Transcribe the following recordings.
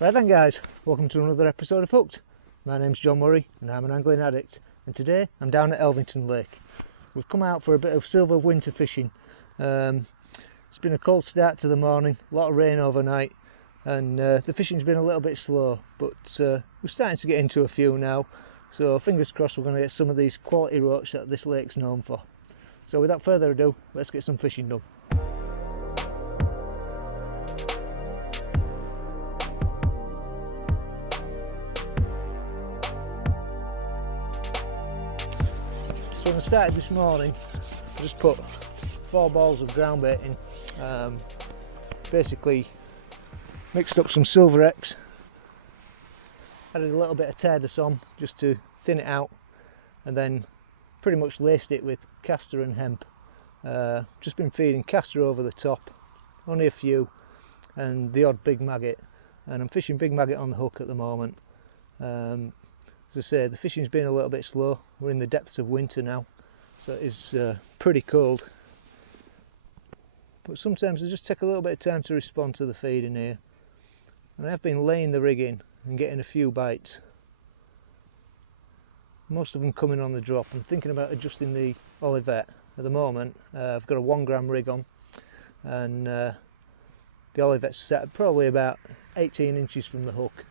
Right then guys, welcome to another episode of Hooked. My name's John Murray and I'm an angling addict, and today I'm down at Elvington Lake. We've come out for a bit of silver winter fishing. It's been a cold start to the morning, a lot of rain overnight, and the fishing's been a little bit slow, but we're starting to get into a few now, so fingers crossed we're going to get some of these quality roach that this lake's known for. So without further ado, let's get some fishing done. So when I started this morning, I just put 4 balls of ground bait in, basically mixed up some Silver X, added a little bit of Turdus on just to thin it out, and then pretty much laced it with castor and hemp. Just been feeding castor over the top, only a few, and the odd big maggot, and I'm fishing big maggot on the hook at the moment. As I say, the fishing's been a little bit slow. We're in the depths of winter now, so it is pretty cold. But sometimes I just take a little bit of time to respond to the feeding here. And I have been laying the rig in and getting a few bites. Most of them coming on the drop. I'm thinking about adjusting the Olivet. At the moment, I've got a 1 gram rig on, and the Olivet's set at probably about 18 inches from the hook.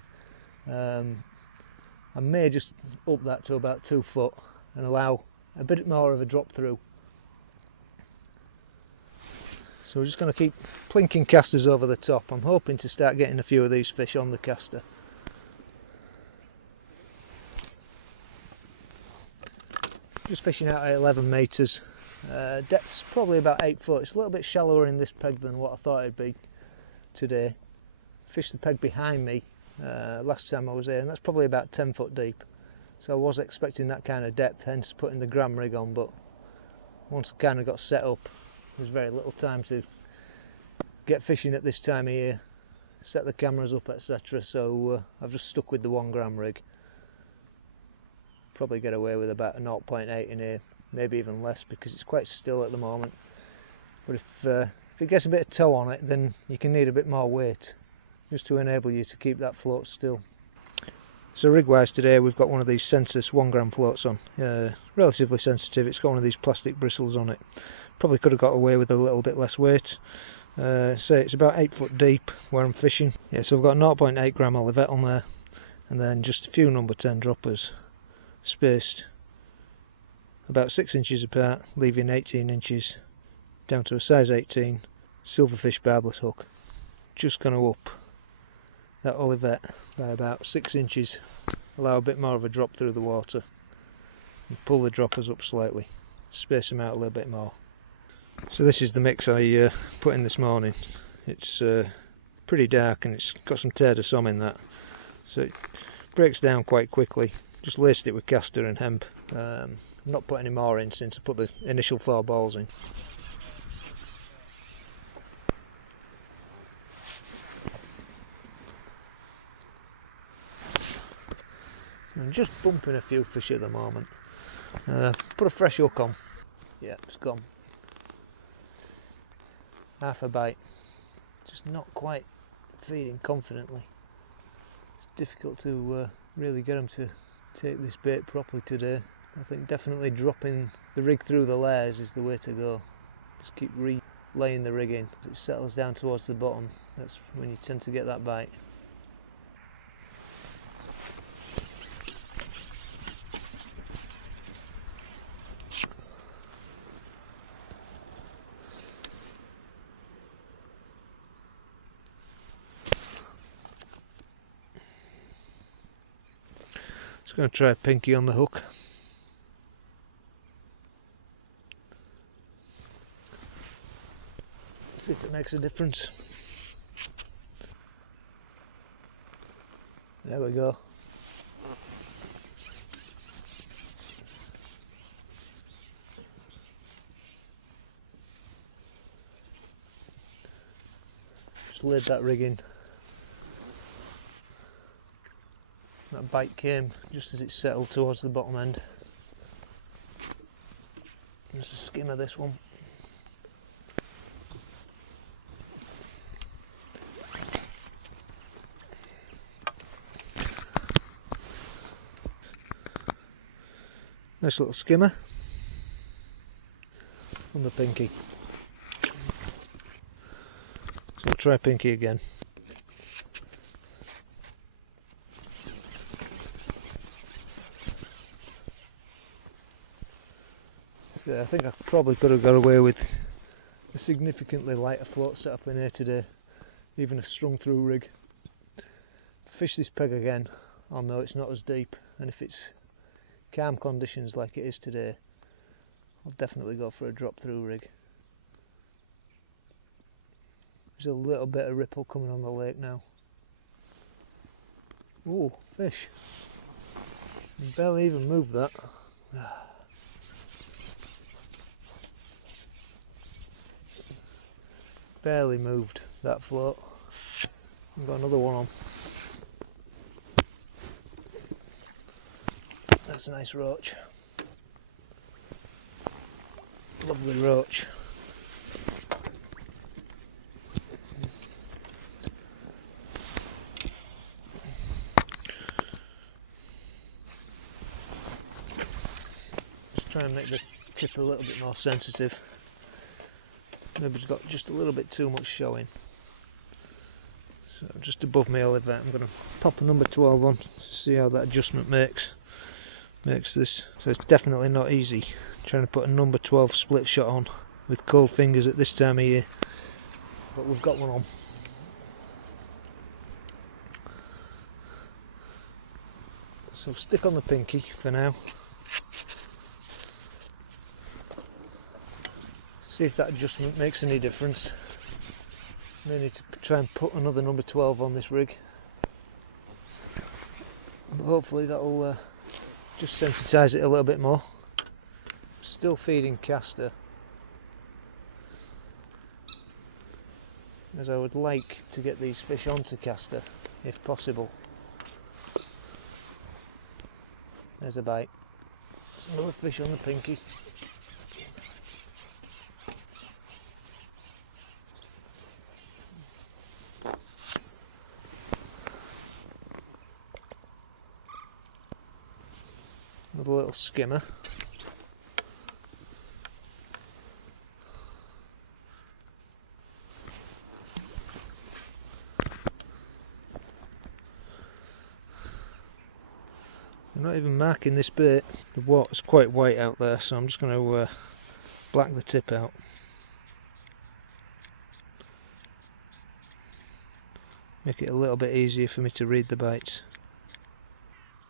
I may just up that to about 2 foot and allow a bit more of a drop through. So we're just going to keep plinking casters over the top. I'm hoping to start getting a few of these fish on the caster. Just fishing out at 11 metres. Depth's probably about 8 foot. It's a little bit shallower in this peg than what I thought it'd be today. Fished the peg behind me last time I was here, and that's probably about 10 foot deep. So I was expecting that kind of depth, hence putting the gram rig on, but once I kind of got set up, there's very little time to get fishing at this time of year, set the cameras up, etc. So I've just stuck with the 1 gram rig. Probably get away with about a 0.8 in here, maybe even less, because it's quite still at the moment. But if it gets a bit of tow on it, then you can need a bit more weight, just to enable you to keep that float still. So rig wise today we've got one of these Sensus 1 gram floats on, relatively sensitive. It's got one of these plastic bristles on it. Probably could have got away with a little bit less weight. Say it's about 8 foot deep where I'm fishing. Yeah, so I've got 0.8 gram Olivet on there, and then just a few number 10 droppers spaced about 6 inches apart, leaving 18 inches down to a size 18 silverfish barbless hook. Just going to up that Olivet by about 6 inches, allow a bit more of a drop through the water, and pull the droppers up slightly, space them out a little bit more. So this is the mix I put in this morning. It's pretty dark and it's got some Turdus in that, so it breaks down quite quickly. Just laced it with castor and hemp. I'm not put any more in since I put the initial 4 balls in. I'm just bumping a few fish at the moment. Put a fresh hook on. Yeah, it's gone. Half a bite. Just not quite feeding confidently. It's difficult to really get them to take this bait properly today. I think definitely dropping the rig through the layers is the way to go. Just keep laying the rig in. As it settles down towards the bottom, that's when you tend to get that bite. Just going to try a pinky on the hook. See if it makes a difference. There we go. Just laid that rig in. That bite came just as it settled towards the bottom end. There's a skim of this one. Nice little skimmer on the pinky. So we'll try pinky again. So I think I probably could have got away with a significantly lighter float setup in here today, even a strung through rig. If I fish this peg again, I'll know it's not as deep, and if it's calm conditions like it is today, I'll definitely go for a drop through rig. There's a little bit of ripple coming on the lake now. Ooh, fish. You barely even moved that. Barely moved that float. I've got another one on. That's a nice roach. Lovely roach. Just try and make the tip a little bit more sensitive. Maybe it's got just a little bit too much showing. So just above my olivet, I'm going to pop a number 12 on, see how that adjustment makes this. So it's definitely not easy trying to put a number 12 split shot on with cold fingers at this time of year, but we've got one on. So stick on the pinky for now. See if that adjustment makes any difference. May need to try and put another number 12 on this rig, but hopefully that'll just sensitise it a little bit more. Still feeding caster, as I would like to get these fish onto caster if possible. There's a bite. There's another fish on the pinky. Another little skimmer. I'm not even marking this bait. The water's quite white out there, so I'm just going to black the tip out. Make it a little bit easier for me to read the bites.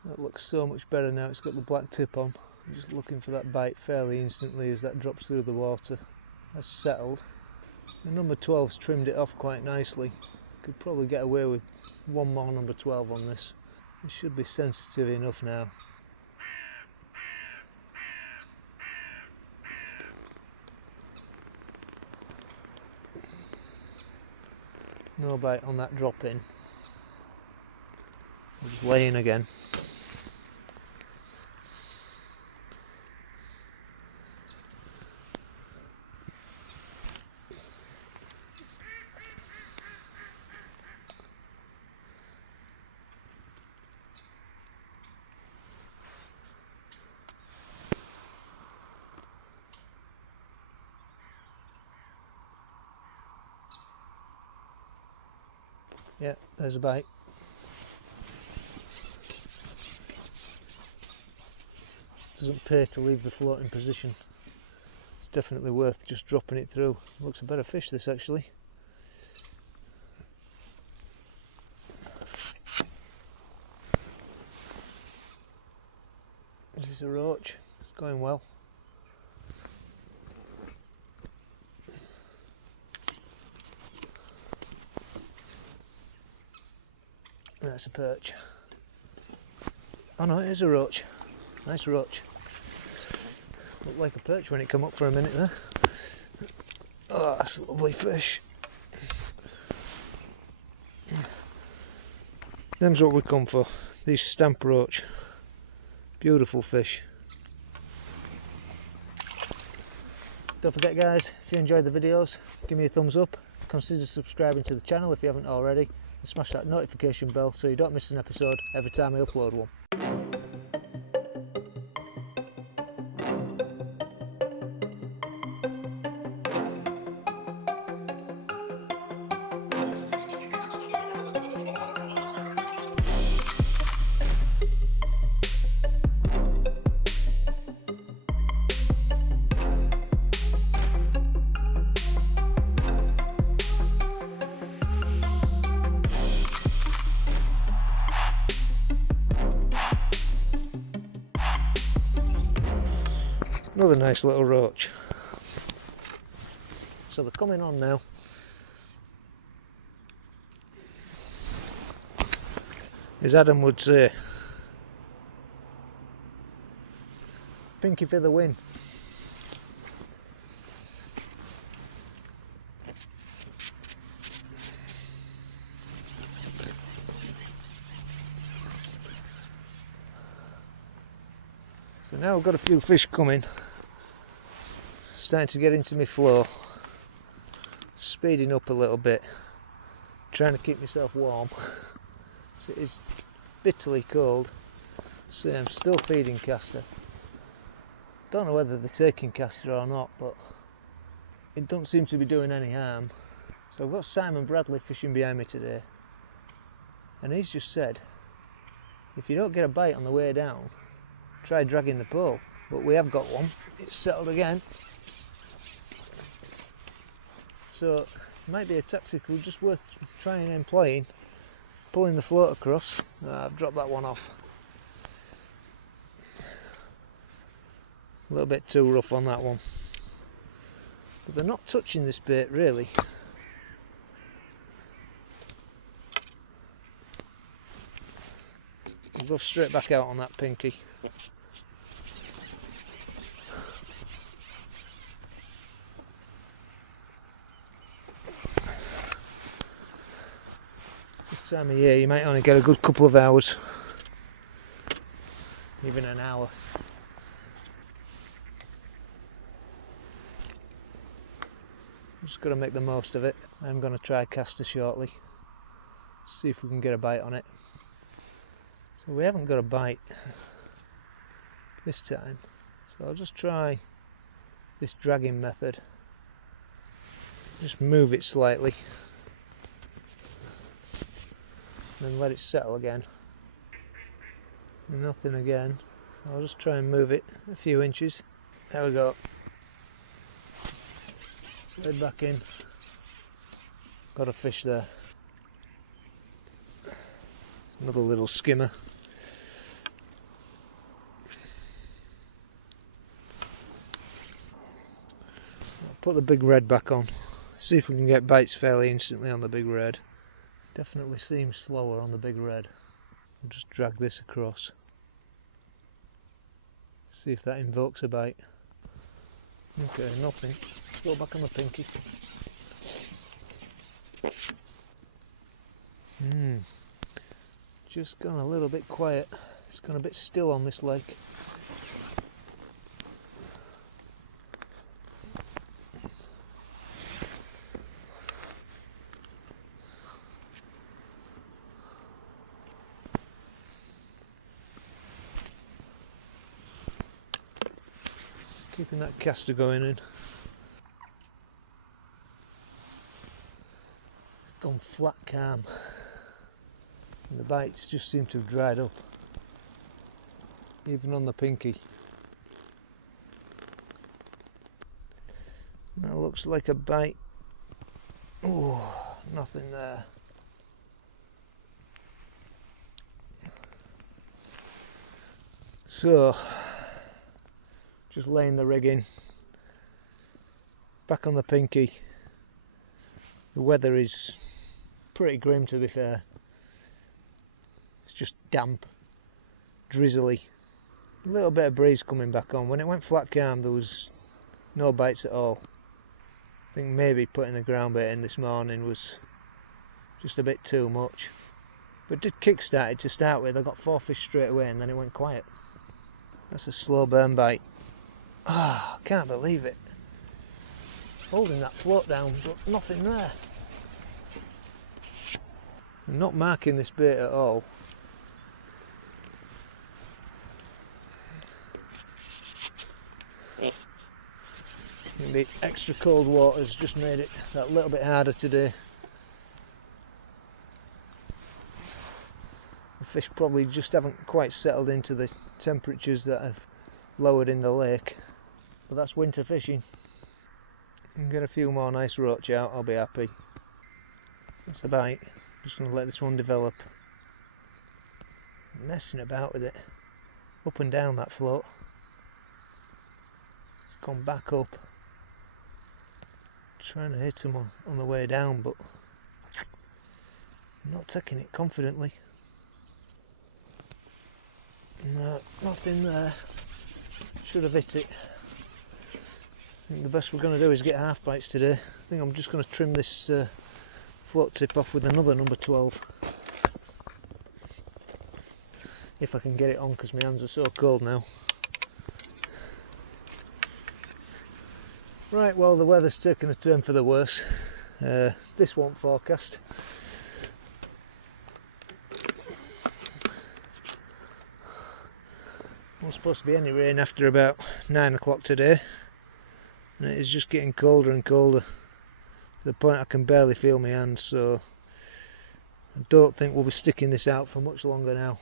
That looks so much better now it's got the black tip on. I'm just looking for that bite fairly instantly as that drops through the water. That's settled. The number 12's trimmed it off quite nicely. Could probably get away with one more number 12 on this. It should be sensitive enough now. No bite on that drop in. I'm just laying again. Yeah, there's a bite. Doesn't pay to leave the floating position. It's definitely worth just dropping it through. Looks a better fish this actually. Is this a roach? It's going well. That's a perch. Oh no, it is a roach. Nice roach. Looked like a perch when it come up for a minute there. Oh, that's a lovely fish. Them's what we come for. These stamp roach. Beautiful fish. Don't forget guys, if you enjoyed the videos, give me a thumbs up. Consider subscribing to the channel if you haven't already. And smash that notification bell so you don't miss an episode every time I upload one. Another nice little roach. So they're coming on now. As Adam would say, pinky for the win. So now I've got a few fish coming, starting to get into my flow, speeding up a little bit, trying to keep myself warm. So it is bitterly cold, so I'm still feeding castor. Don't know whether they're taking castor or not, but it don't seem to be doing any harm. So I've got Simon Bradley fishing behind me today, and he's just said, if you don't get a bite on the way down, try dragging the pole. But we have got one. It's settled again. So it might be a tactic just worth trying and employing. Pulling the float across. I've dropped that one off. A little bit too rough on that one. But they're not touching this bait really. I'll go straight back out on that pinky. This time of year you might only get a good couple of hours, even an hour. Just got to make the most of it. I'm going to try castor shortly, see if we can get a bite on it. So we haven't got a bite this time, so I'll just try this dragging method. Just move it slightly and then let it settle again. And nothing again, so I'll just try and move it a few inches. There we go. Head back in. Got a fish there. Another little skimmer. I'll put the big red back on. See if we can get bites fairly instantly on the big red. Definitely seems slower on the big red. I'll just drag this across. See if that invokes a bite. Okay, nothing. Go back on the pinky. Just gone a little bit quiet. It's gone a bit still on this lake. Keeping that castor going in. It's gone flat calm. And the bites just seem to have dried up. Even on the pinky. That looks like a bite. Oh, nothing there. So, just laying the rig in. Back on the pinky. The weather is pretty grim, to be fair. It's just damp, drizzly. A little bit of breeze coming back on. When it went flat calm there was no bites at all. I think maybe putting the ground bait in this morning was just a bit too much. But it did kickstart it to start with. I got 4 fish straight away and then it went quiet. That's a slow burn bite. Ah, I can't believe it. Holding that float down but nothing there. I'm not marking this bait at all. And the extra cold water has just made it that little bit harder to do. The fish probably just haven't quite settled into the temperatures that have lowered in the lake. But that's winter fishing. And get a few more nice roach out, I'll be happy. That's a bite. Just going to let this one develop. Messing about with it. Up and down that float. gone back up. Trying to hit him on the way down, but not taking it confidently. No, nothing there. Should have hit it. I think the best we're going to do is get half bites today. I think I'm just going to trim this float tip off with another number 12. If I can get it on, because my hands are so cold now. Right, well, the weather's taken a turn for the worse. This won't forecast. Wasn't supposed to be any rain after about 9 o'clock today. And it is just getting colder and colder, to the point I can barely feel my hands, so I don't think we'll be sticking this out for much longer now.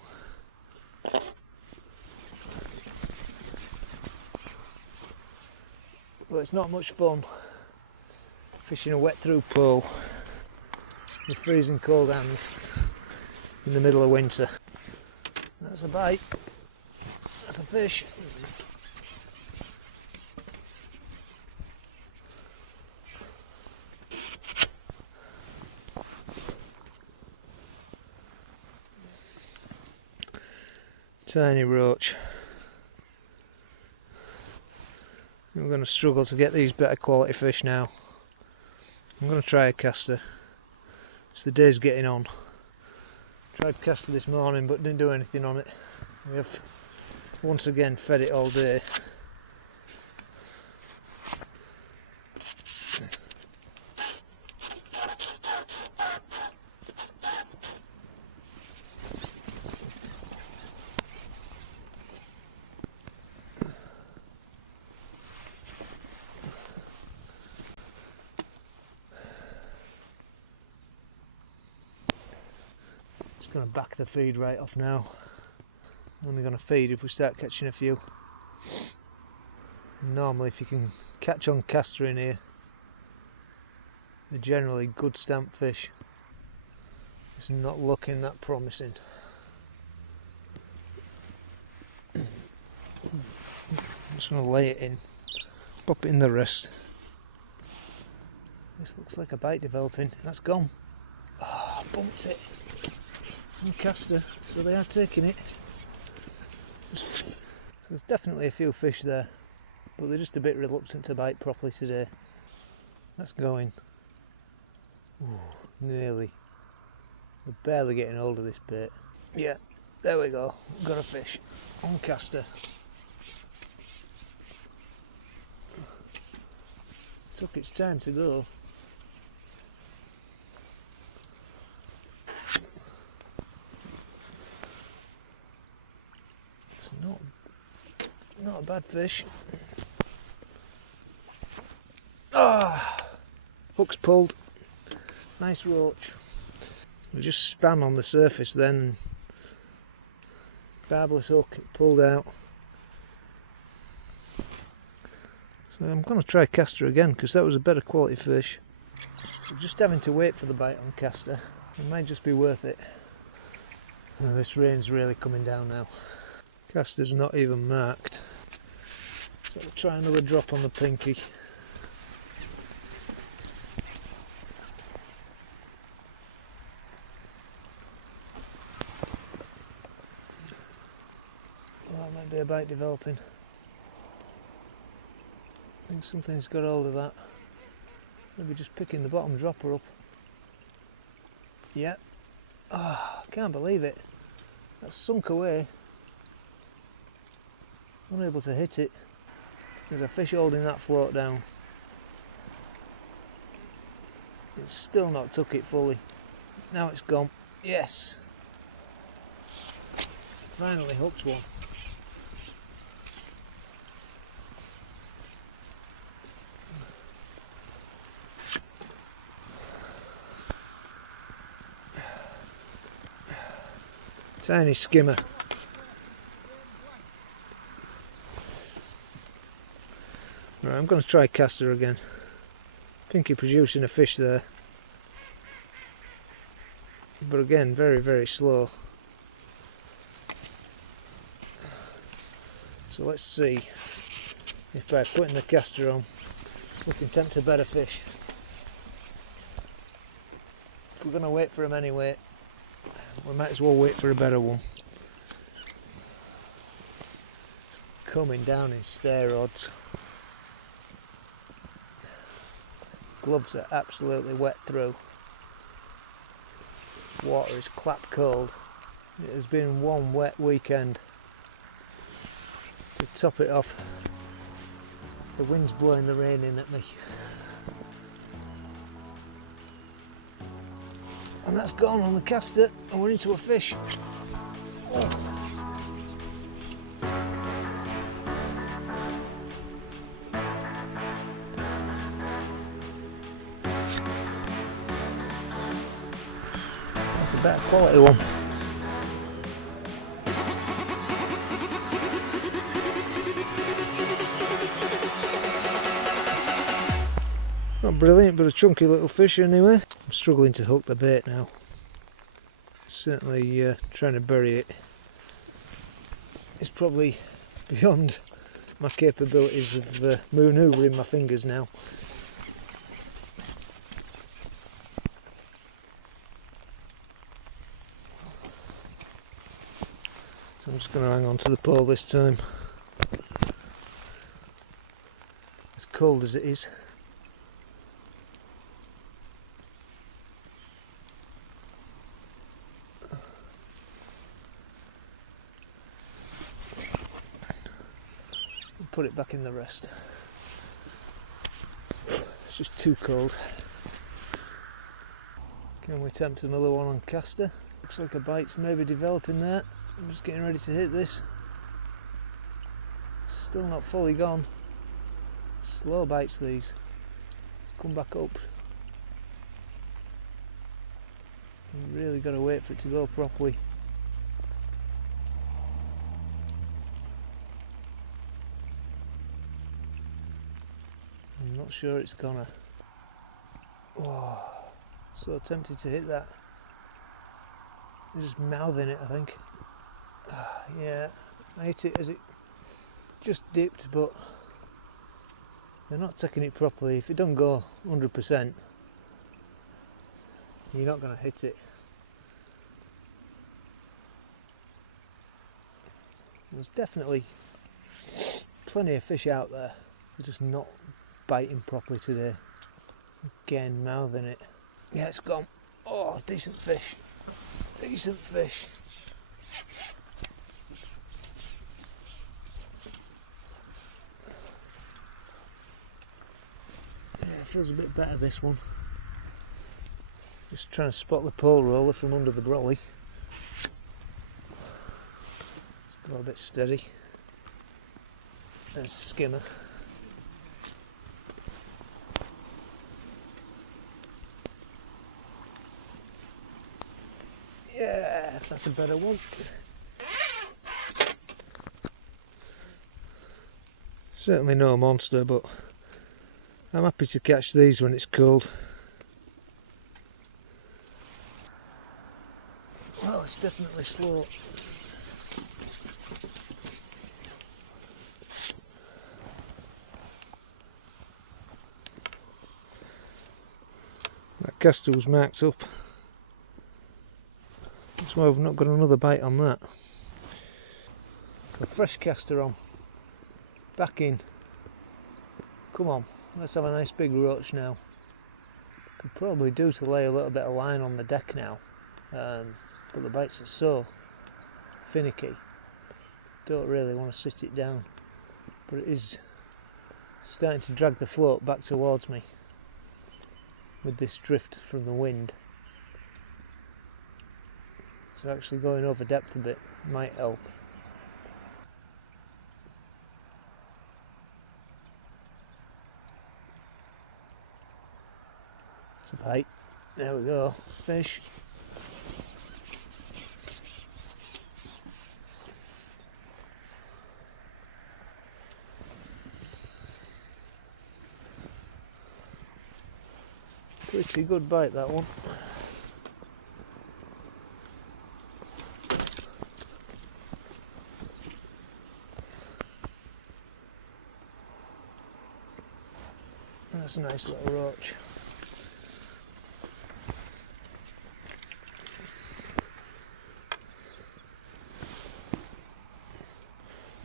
But it's not much fun fishing a wet through pool with freezing cold hands in the middle of winter. That's a bite. That's a fish. Tiny roach. We're going to struggle to get these better quality fish now. I'm going to try a caster. It's the day's getting on. Tried caster this morning but didn't do anything on it. We have once again fed it all day. Going to back the feed right off now. Only going to feed if we start catching a few. Normally, if you can catch on caster in here, they're generally good stamp fish. It's not looking that promising. I'm just going to lay it in, pop it in the wrist. This looks like a bite developing. That's gone. Oh, I bumped it. Caster, so they are taking it. So there's definitely a few fish there, but they're just a bit reluctant to bite properly today. That's going. Ooh, nearly. We're barely getting hold of this bait. Yeah, there we go. Got a fish on caster. Took its time to go. It's not a bad fish. Ah, hook's pulled. Nice roach. We just spam on the surface then. Barbless hook, it pulled out. So I'm going to try caster again because that was a better quality fish. So just having to wait for the bite on caster. It might just be worth it. Oh, this rain's really coming down now. Caster's not even marked. So we'll try another drop on the pinky. Well, that might be a bite developing. I think something's got hold of that. Maybe just picking the bottom dropper up. Yeah. Ah, I can't believe it. That's sunk away. Unable to hit it. There's a fish holding that float down. It's still not took it fully. Now it's gone. Yes! Finally hooked one. Tiny skimmer. Right, I'm going to try caster again. Pinky producing a fish there. But again, very, very slow. So let's see if by putting the caster on we can tempt a better fish. If we're going to wait for them anyway, we might as well wait for a better one. It's coming down in stare rods. Gloves are absolutely wet through. Water is clap cold. It has been one wet weekend. To top it off, the wind's blowing the rain in at me. And that's gone on the caster, and we're into a fish. Oh. That's a better quality one. Not brilliant, but a chunky little fish anyway. I'm struggling to hook the bait now. Certainly trying to bury it is probably beyond my capabilities of manoeuvring my fingers now. So I'm just going to hang on to the pole this time. As cold as it is. Put it back in the rest. It's just too cold. Can we attempt another one on caster? Looks like a bite's maybe developing there. I'm just getting ready to hit this. Still not fully gone. Slow bites these. Let's come back up. You really got to wait for it to go properly. I'm not sure it's gonna. Oh, so tempted to hit that. They're just mouthing it, I think. Yeah, I hit it as it just dipped, but they're not taking it properly. If it don't go 100%, you're not gonna hit it. There's definitely plenty of fish out there. They're just not biting properly today. Again, mouthing it. Yeah, it's gone. Oh, decent fish. Decent fish. Yeah, it feels a bit better, this one. Just trying to spot the pole roller from under the brolly. Let's go a bit steady. There's a skimmer. Yeah, that's a better one. Certainly no monster, but I'm happy to catch these when it's cold. Well, it's definitely slow. That caster was marked up. That's why I've not got another bite on that. So fresh caster on. Back in. Come on, let's have a nice big roach now. Could probably do to lay a little bit of line on the deck now. But the bites are so finicky. Don't really want to sit it down. But it is starting to drag the float back towards me with this drift from the wind. So actually going over depth a bit might help. It's a bite. There we go. Fish. Pretty good bite, that one. That's a nice little roach.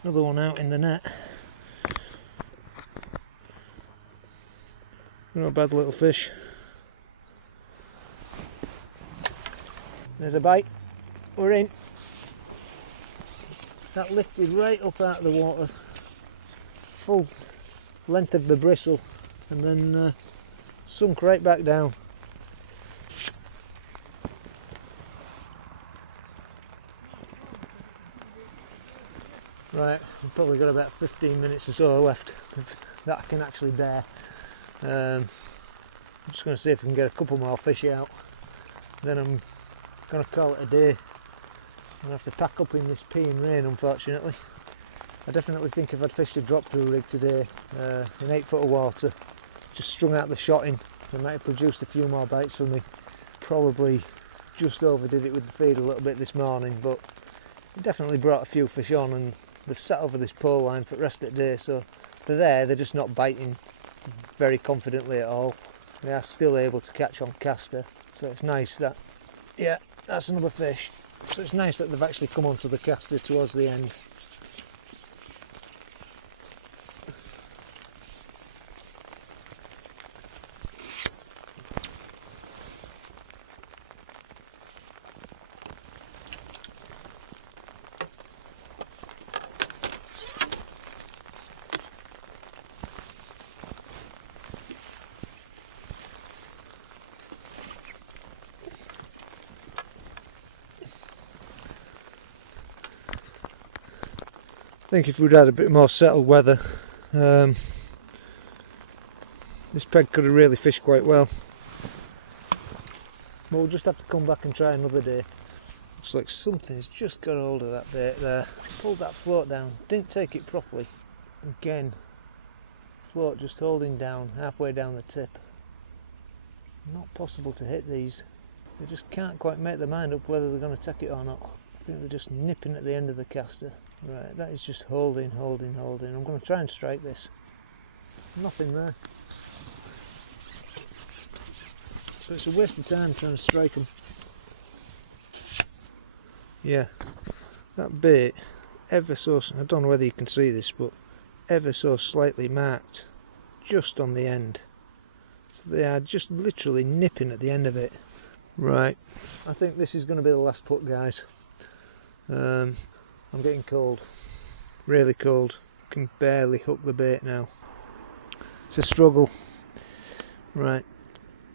Another one out in the net. Not a bad little fish. There's a bite. We're in. That lifted right up out of the water, full length of the bristle, and then sunk right back down. Right, I've probably got about 15 minutes or so left that I can actually bear. I'm just going to see if we can get a couple more fish out, then I'm going to call it a day. I'm going to have to pack up in this peeing rain, unfortunately. I definitely think if I'd fished a drop through rig today in 8 foot of water, just strung out the shotting, I might have produced a few more bites for me. Probably just overdid it with the feed a little bit this morning, but it definitely brought a few fish on, and they've sat over this pole line for the rest of the day, so they're there, they're just not biting very confidently at all. They are still able to catch on caster, so it's nice that, yeah, that's another fish. So it's nice that they've actually come onto the caster towards the end. I think if we'd had a bit more settled weather, this peg could have really fished quite well. But we'll just have to come back and try another day. Looks like something's just got hold of that bait there. Pulled that float down, didn't take it properly. Again, float just holding down, halfway down the tip. Not possible to hit these. They just can't quite make their mind up whether they're going to take it or not. I think they're just nipping at the end of the caster. Right, that is just holding. I'm going to try and strike this. Nothing there. So it's a waste of time trying to strike them. Yeah, that bait, ever so, I don't know whether you can see this, but ever so slightly marked just on the end. So they are just literally nipping at the end of it. Right, I think this is going to be the last put, guys. I'm getting cold, really cold. I can barely hook the bait now. It's a struggle. Right,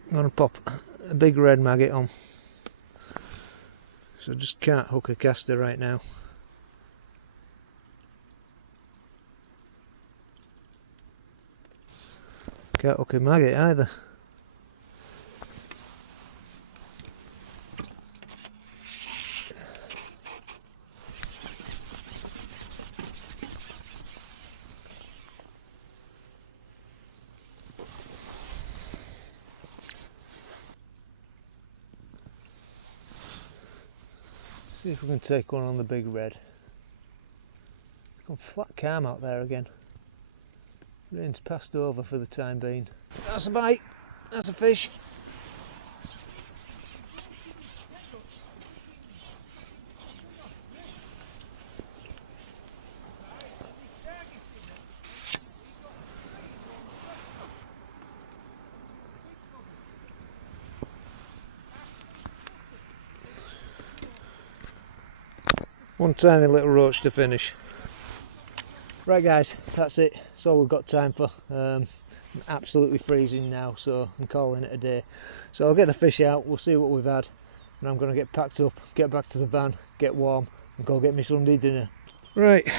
I'm going to pop a big red maggot on. So I just can't hook a caster right now. Can't hook a maggot either. See if we can take one on the big red. It's gone flat calm out there again. Rain's passed over for the time being. That's a bite. That's a fish. One tiny little roach to finish. Right guys, that's it. That's all we've got time for. I'm absolutely freezing now, so I'm calling it a day. So I'll get the fish out, we'll see what we've had, and I'm going to get packed up, get back to the van, get warm, and go get me Sunday dinner. Right,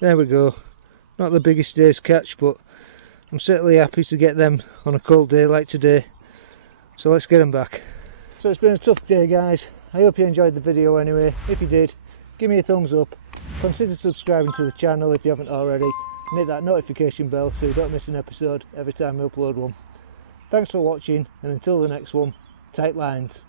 there we go. Not the biggest day's catch, but I'm certainly happy to get them on a cold day like today. So let's get them back. So it's been a tough day guys. I hope you enjoyed the video anyway. If you did, give me a thumbs up, consider subscribing to the channel if you haven't already, and hit that notification bell so you don't miss an episode every time I upload one. Thanks for watching, and until the next one, tight lines.